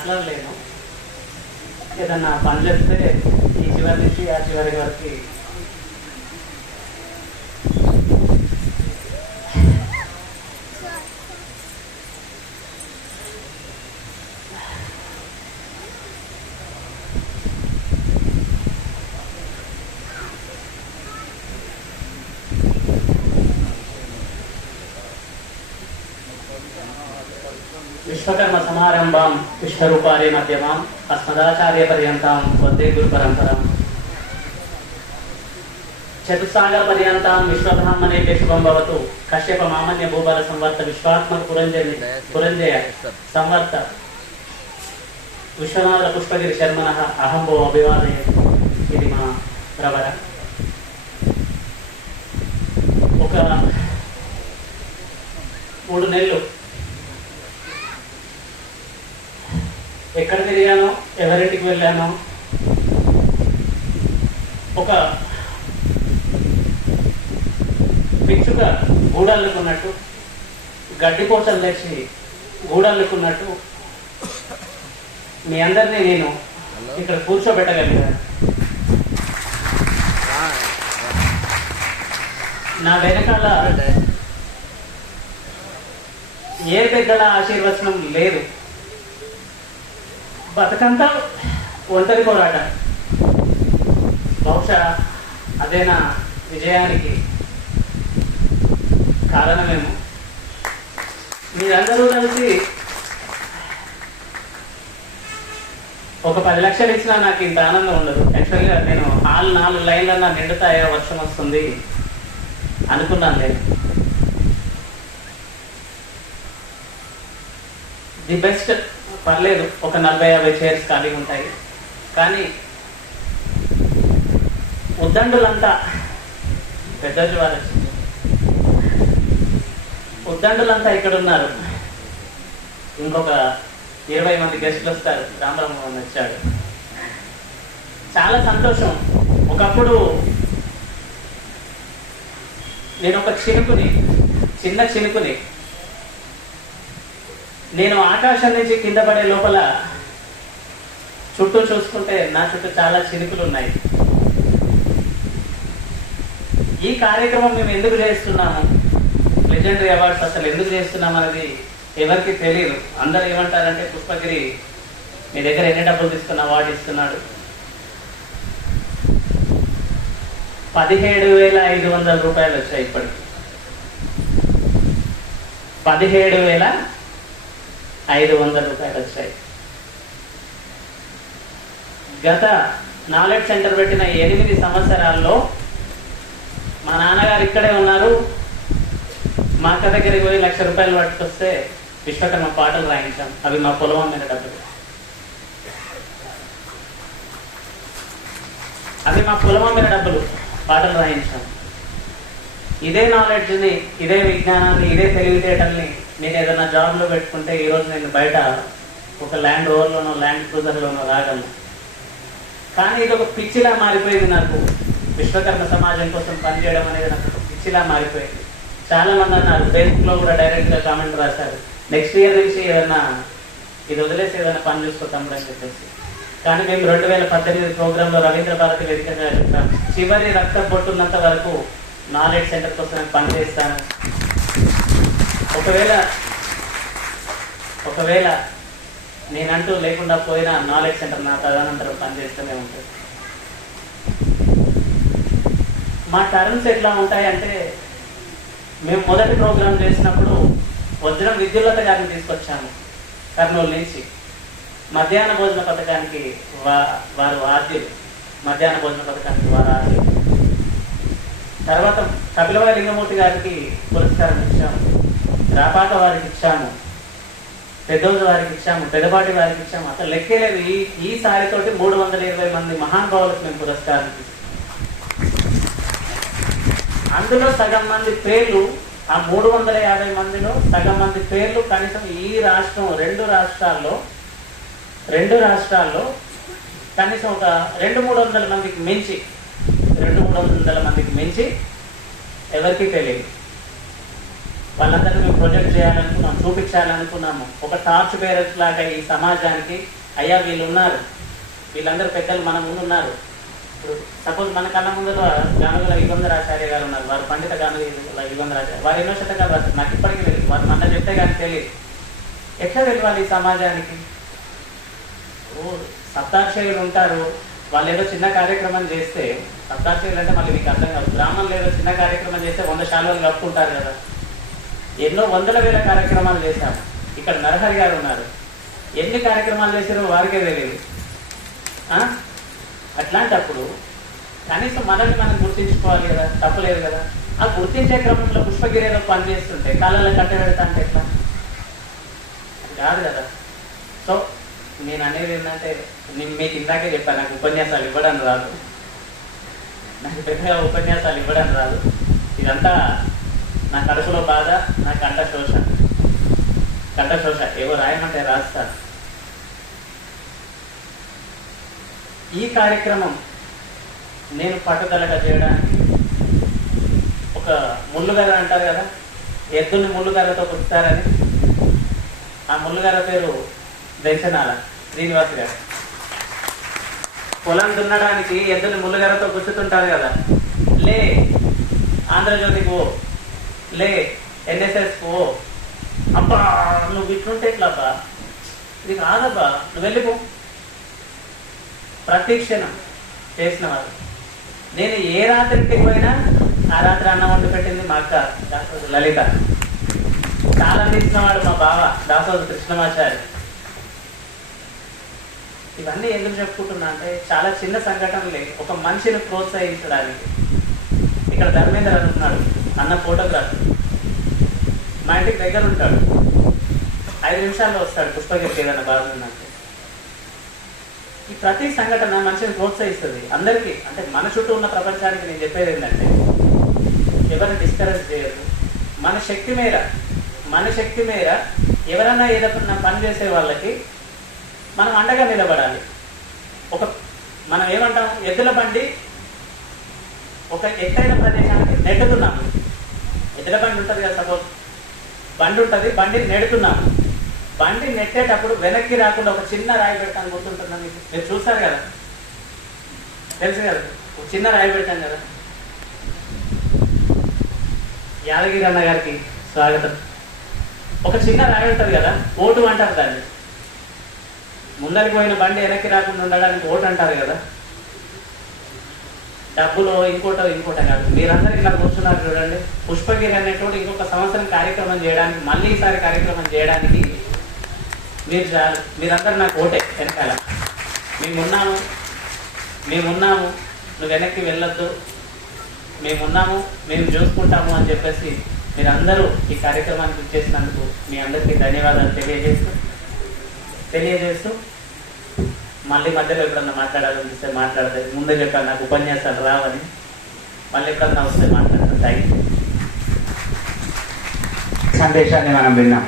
మాట్లాడలేను. ఏదన్నా పని చేస్తే ఈ చివరి నుంచి ఆ చివరి వరకు విశ్వకర్మ సమారంభం విశ్వరూపారే మధ్యమాం అస్మదాచార్య పర్యంతం వందే గురు పరంపరం చతుస్సాగర పర్యంతం విశ్వబ్రాహ్మణే శుభం భవతు. కశ్యప మామన్య భూబల సంవర్త విశ్వాత్మక పురంజయ సంవర్త విశ్వనాథ పుష్పగిరి శర్మణ అహంభో అభివాదయ. ఇది మా ప్రవర. ఒక 3 నెలలు ఎక్కడ తిరిగానో, ఎవరింటికి వెళ్ళానో, ఒక పిచ్చుక గూడల్లుకున్నట్టు, గడ్డి పోచలు తెచ్చి గూడల్లుకున్నట్టు మీ అందరినీ నేను ఇక్కడ కూర్చోబెట్టగలిగాను. నా వెనకాల ఏ పెద్దల ఆశీర్వచనం లేదు. బతుకంతా ఒంటరి పోరాట. బహుశా అదేనా విజయానికి కారణమేమో. మీరందరూ కలిసి ఒక 10 లక్షలు ఇచ్చినా నాకు ఇంత ఆనందం ఉండదు. యాక్చువల్గా నేను 4 లైన్లన్నా నిండుతాయో వర్షం వస్తుంది అనుకున్నాను. నేను ది బెస్ట్, పర్లేదు, ఒక 40-50 చైర్స్ ఖాళీ ఉంటాయి. కానీ ఉద్దండులంతా ఉద్దండులంతా ఇక్కడ ఉన్నారు. ఇంకొక 20 మంది గెస్టులు వస్తారు. రామరామోహన్ వచ్చాడు. చాలా సంతోషం. ఒకప్పుడు నేను ఒక చిన్న చినుకుని నేను ఆకాశం నుంచి కింద పడే లోపల చుట్టూ చూసుకుంటే నా చుట్టూ చాలా చినుకులు ఉన్నాయి. ఈ కార్యక్రమం మేము ఎందుకు చేస్తున్నాము, లెజెండరీ అవార్డ్స్ అసలు ఎందుకు చేస్తున్నాం అనేది ఎవరికి తెలియదు. అందరు ఏమంటారంటే పుష్పగిరి మీ దగ్గర ఎన్ని డబ్బులు తీసుకున్న అవార్డు ఇస్తున్నాడు. 17,500 రూపాయలు వచ్చాయి. ఇప్పటికి 17,500 రూపాయలు వచ్చాయి. గత నాలెడ్జ్ సెంటర్ పెట్టిన 8 సంవత్సరాల్లో మా నాన్నగారు ఇక్కడే ఉన్నారు. మా అక్క దగ్గరికి పోయి 1,00,000 రూపాయలు పట్టుకొస్తే విశ్వకర్మ పాటలు రాయించాం. అవి మా పొలం మీద డబ్బులు. పాటలు రాయించాం. ఇదే నాలెడ్జ్ని, ఇదే విజ్ఞానాన్ని, ఇదే తెలివితేటల్ని నేను ఏదైనా జాబ్లో పెట్టుకుంటే ఈరోజు నేను బయట ఒక ల్యాండ్ ఓవర్లోనో ల్యాండ్ క్రూజర్లోనో రాగలను. కానీ ఇది ఒక పిచ్చిలా మారిపోయింది నాకు. విశ్వకర్మ సమాజం కోసం పనిచేయడం అనేది నాకు ఒక పిచ్చిలా మారిపోయింది. చాలా మంది అన్నారు, ఫేస్బుక్లో కూడా డైరెక్ట్గా కామెంట్ రాశారు, నెక్స్ట్ ఇయర్ నుంచి ఏదన్నా ఇది వదిలేసి ఏదైనా పని చూసుకుంటాం అని చెప్పేసి. కానీ మేము 2018 ప్రోగ్రాంలో రవీంద్ర భారతి వేదికగా చెప్పాం, చివరి రక్త పొట్టున్నంత వరకు నాలెడ్జ్ సెంటర్ కోసం నేను పనిచేస్తాను. ఒకవేళ నేనంటూ లేకుండా పోయినా నాలెడ్జ్ సెంటర్ నా తదనంతరం పనిచేస్తూనే ఉంటుంది. మా టర్మ్స్ ఎట్లా ఉంటాయంటే, మేము మొదటి ప్రోగ్రాం చేసినప్పుడు వజ్రం విద్యుల్లత గారిని తీసుకొచ్చాము కర్నూలు నుంచి. మధ్యాహ్న భోజన పథకానికి వారు ఆద్యులు. తర్వాత కపిలవారి లింగమూర్తి గారికి పురస్కారం ఇచ్చాము, రాపాక వారికి ఇచ్చాము, పెద్దోజు వారికి ఇచ్చాము, పెదపాటి వారికి ఇచ్చాము. అసలు లెక్కేలేదు. ఈసారితోటి 320 మంది మహానుభావులకు మేము పురస్కారం ఇచ్చాము. అందులో సగం మంది పేర్లు, ఆ 350 మందిలో సగం మంది పేర్లు కనీసం ఈ రాష్ట్రం రెండు రాష్ట్రాల్లో కనీసం ఒక 200-300 మందికి మించి ఎవరికి తెలియదు. వాళ్ళందరినీ మేము ప్రొజెక్ట్ చేయాలనుకున్నాం, చూపించాలనుకున్నాము. ఒక టార్చ్ బేరర్స్ లాగా ఈ సమాజానికి అయ్యా వీళ్ళు ఉన్నారు, వీళ్ళందరూ పెద్దలు మన ముందు ఉన్నారు. ఇప్పుడు సపోజ్ మన కళ్ళ ముందులో గానుగల యుగంధరాచార్య గారు ఉన్నారు. వారు పండిత గానుగల యుగంధరాచార్య, వారు ఎన్నో శతకాలు రాశారు. నాకు ఇప్పటికీ తెలియదు, వారు మన చెప్తే కానీ తెలియదు. ఎట్లా తెలియాలి ఈ సమాజానికి? సప్తాక్షయులు ఉంటారు, వాళ్ళు ఏదో చిన్న కార్యక్రమం చేస్తే, సప్తాక్షయులు అంటే మళ్ళీ మీకు అర్థం కాదు, బ్రాహ్మణులు ఏదో చిన్న కార్యక్రమం చేస్తే 100 శాలువాలు కప్పుకుంటారు కదా. ఎన్నో వందల వేల కార్యక్రమాలు చేశాము. ఇక్కడ నరహరి గారు ఉన్నారు, ఎన్ని కార్యక్రమాలు చేశారో వారికే తెలియదు. అట్లాంటప్పుడు కనీసం మనల్ని మనం గుర్తించుకోవాలి కదా, తప్పలేదు కదా. ఆ గుర్తించే క్రమంలో పుష్పగిరి ఏదో పని చేస్తుంటే కాళ్ళలో కట్ట పెడతా అంటే ఎట్లా? అది కాదు కదా. సో నేను అనేది ఏంటంటే, నేను మీకు ఇందాకే చెప్పాను, నాకు ఉపన్యాసాలు ఇవ్వడం రాదు, నాకు పెద్దగా ఉపన్యాసాలు ఇవ్వడం రాదు. ఇదంతా నా కడుపులో బాధ, నా కంఠశోష. ఏవో రాయమంటే రాస్తాను. ఈ కార్యక్రమం నేను పట్టుదలగా చేయడానికి ఒక ముళ్ళుగర్ర అంటారు కదా, ఎద్దుల్ని ముళ్ళుగర్రతో కుడతారని, ఆ ముళ్ళుగర్ర పేరు దెంచనాల శ్రీనివాస్ గారు. పొలం దున్నడానికి ఎద్దుని ముళ్ళుగర్రతో గుచ్చుతుంటారు కదా. లే ఆంధ్రజ్యోతికి పో, లే ఎన్ఎస్ఎస్ పో. అబ్బా నువ్వు ఇట్లుంటే ఎట్లబ్బా, ఇది కాదబ్బా, నువ్వు వెళ్ళిపో. ప్రతి క్షణం చేసిన వారు. నేను ఏ రాత్రికి పోయినా ఆ రాత్రి అన్నం వండి పెట్టింది మా అక్క లలిత. చాలా తీసినవాడు మా బావ దాసోజు కృష్ణమాచారి. ఇవన్నీ ఎందుకు చెప్పుకుంటున్నా అంటే, చాలా చిన్న సంఘటనలే ఒక మనిషిని ప్రోత్సహించడానికి. ఇక్కడ ధర్మేంద్ర అంటున్నాడు, అన్న ఫోటోగ్రాఫర్, మా ఇంటికి దగ్గర ఉంటాడు, 5 నిమిషాల్లో వస్తాడు పుష్పగిరికి ఏదైనా బాధ ఉన్నట్టు. ఈ ప్రతి సంఘటన మనిషిని ప్రోత్సహిస్తుంది అందరికీ. అంటే మన చుట్టూ ఉన్న ప్రపంచానికి నేను చెప్పేది ఏంటంటే, ఎవరిని డిస్కరేజ్ చేయదు. మన శక్తి మేర ఎవరైనా ఏదైనా పని చేసే వాళ్ళకి మనం అండగా నిలబడాలి. మనం ఏమంటాం, ఎద్దుల బండి ఒక ఎత్తైన ప్రదేశానికి నెట్టుతున్నాము. ఎద్దుల బండి ఉంటుంది కదా, సపోజ్ బండి ఉంటుంది, బండిని నెడుతున్నాము. బండి నెట్టేటప్పుడు వెనక్కి రాకుండా ఒక చిన్న రాయి పెడతాను, గుర్తుంటున్నాను మీకు, మీరు చూస్తారు కదా, తెలుసు కదా, ఒక చిన్న రాయి పెడతాను కదా. యాదగిరి అన్న గారికి స్వాగతం. ఒక చిన్న రాయి ఉంటుంది కదా, ఓటు అంటారు దాన్ని. ముందరికి పోయిన బండి వెనక్కి రాకుండా ఉండడానికి ఓటు అంటారు కదా. డబ్బులో ఇంకోటో కాదు. మీరందరూ ఇలా కూర్చున్నారు చూడండి. పుష్పగిరి అనేటువంటి ఇంకొక సంవత్సరం కార్యక్రమం చేయడానికి, మళ్ళీ ఈసారి కార్యక్రమం చేయడానికి మీరు చాలు. మీరందరూ నాకు ఓటే వెనకాల. మేమున్నాము, నువ్వు వెనక్కి వెళ్ళొద్దు, మేమున్నాము, మేము చూసుకుంటాము అని చెప్పేసి మీరందరూ ఈ కార్యక్రమానికి ఇచ్చేసినందుకు మీ అందరికీ ధన్యవాదాలు తెలియజేస్తూ మళ్ళీ మధ్యలో ఎప్పుడన్నా మాట్లాడాలనిపిస్తే మాట్లాడతాయి. ముందే చెప్పాను నాకు ఉపన్యాసాలు రావని, మళ్ళీ ఎప్పుడన్నా వస్తే మాట్లాడతాను. Thank you. సందేశాన్ని మనం విన్నాం.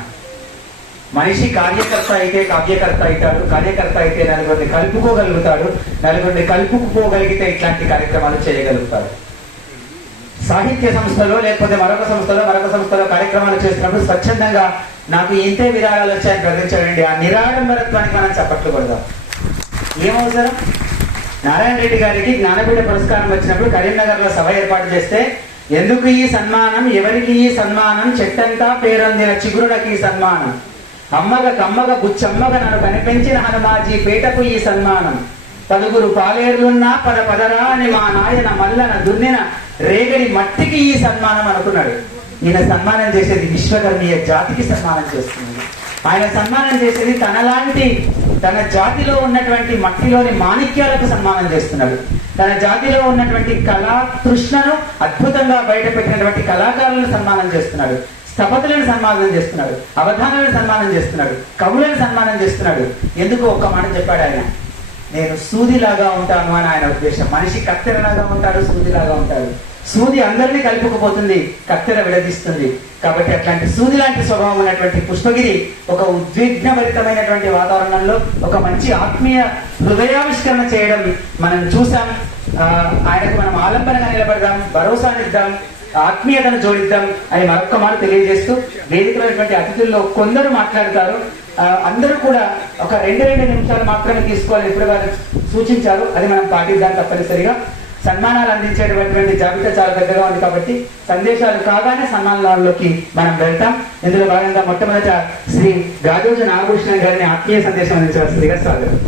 మనిషి కార్యకర్త అయితే కావ్యకర్త అవుతాడు, కార్యకర్త అయితే నలుగురిని కలుపుకోగలుగుతాడు, నలుగురిని కలుపుకుపోగలిగితే ఇట్లాంటి కార్యక్రమాలు చేయగలుగుతాడు. సాహిత్య సంస్థలో లేకపోతే మరొక సంస్థలో కార్యక్రమాలు చేస్తున్నప్పుడు స్వచ్ఛందంగా నాకు ఇంతే విరాళాలు వచ్చాయని ప్రకటించాడండి. ఆ నిరాడంబరత్వానికి మనం చప్పట్లు కొడదాం. ఏమవసరం? నారాయణ రెడ్డి గారికి జ్ఞానపీఠ పురస్కారం వచ్చినప్పుడు కరీంనగర్ లో సభ ఏర్పాటు చేస్తే, ఎందుకు ఈ సన్మానం, ఎవరికి ఈ సన్మానం, చెట్టంతా పేరొందిన చిగురుడకి ఈ సన్మానం, అమ్మగ కమ్మగ బుచ్చమ్మగ నన్ను కనిపించిన హనుమాజీ పేటకు ఈ సన్మానం, పలుగురు పాలేర్లున్నా పదరా అని మా నాయన మల్లన దున్నిన రేగడి మట్టికి ఈ సన్మానం అనుకున్నాడు. ఈయన సన్మానం చేసేది విశ్వకర్మీయ జాతికి సన్మానం చేస్తుంది. ఆయన సన్మానం చేసేది తన జాతిలో ఉన్నటువంటి మట్టిలోని మాణిక్యాలకు సన్మానం చేస్తున్నాడు. తన జాతిలో ఉన్నటువంటి కళా తృష్ణను అద్భుతంగా బయటపెట్టినటువంటి కళాకారులను సన్మానం చేస్తున్నాడు, స్థపతులను సన్మానం చేస్తున్నాడు, అవధానాలను సన్మానం చేస్తున్నాడు, కవులను సన్మానం చేస్తున్నాడు. ఎందుకు ఒక్క మాట చెప్పాడు ఆయన, నేను సూదిలాగా ఉంటాను అని ఆయన ఉద్దేశం. మనిషి కత్తెరలాగా ఉంటాడు, సూదిలాగా ఉంటాడు. సూది అందరినీ కలుపుకుపోతుంది, కత్తెర విడదీస్తుంది. కాబట్టి అట్లాంటి సూది లాంటి స్వభావం ఉన్నటువంటి పుష్పగిరి ఒక ఉద్విగ్నభరితమైనటువంటి వాతావరణంలో ఒక మంచి ఆత్మీయ హృదయావిష్కరణ చేయడం మనం చూసాం. ఆయనకు మనం ఆలంబనగా నిలబడదాం, భరోసానిద్దాం. ఆత్మీయతను జోడిద్దాం అని మరొక్క మాట తెలియజేస్తూ వేదికలో అతిథుల్లో కొందరు మాట్లాడతారు. అందరూ కూడా ఒక 2 నిమిషాలు మాత్రమే తీసుకోవాలని ఇప్పుడు వారు సూచించారు. అది మనం పాటిద్దాం తప్పనిసరిగా. సన్మానాలు అందించేటటువంటి జాబితా చాలా దగ్గరగా ఉంది కాబట్టి సందేశాలు కాగానే సన్మానాల్లోకి మనం వెళ్తాం. ఇందులో భాగంగా మొట్టమొదట శ్రీ గాజోజు నాగభూషణం గారిని ఆత్మీయ సందేశం అందించవలసిందిగా స్వాగతం.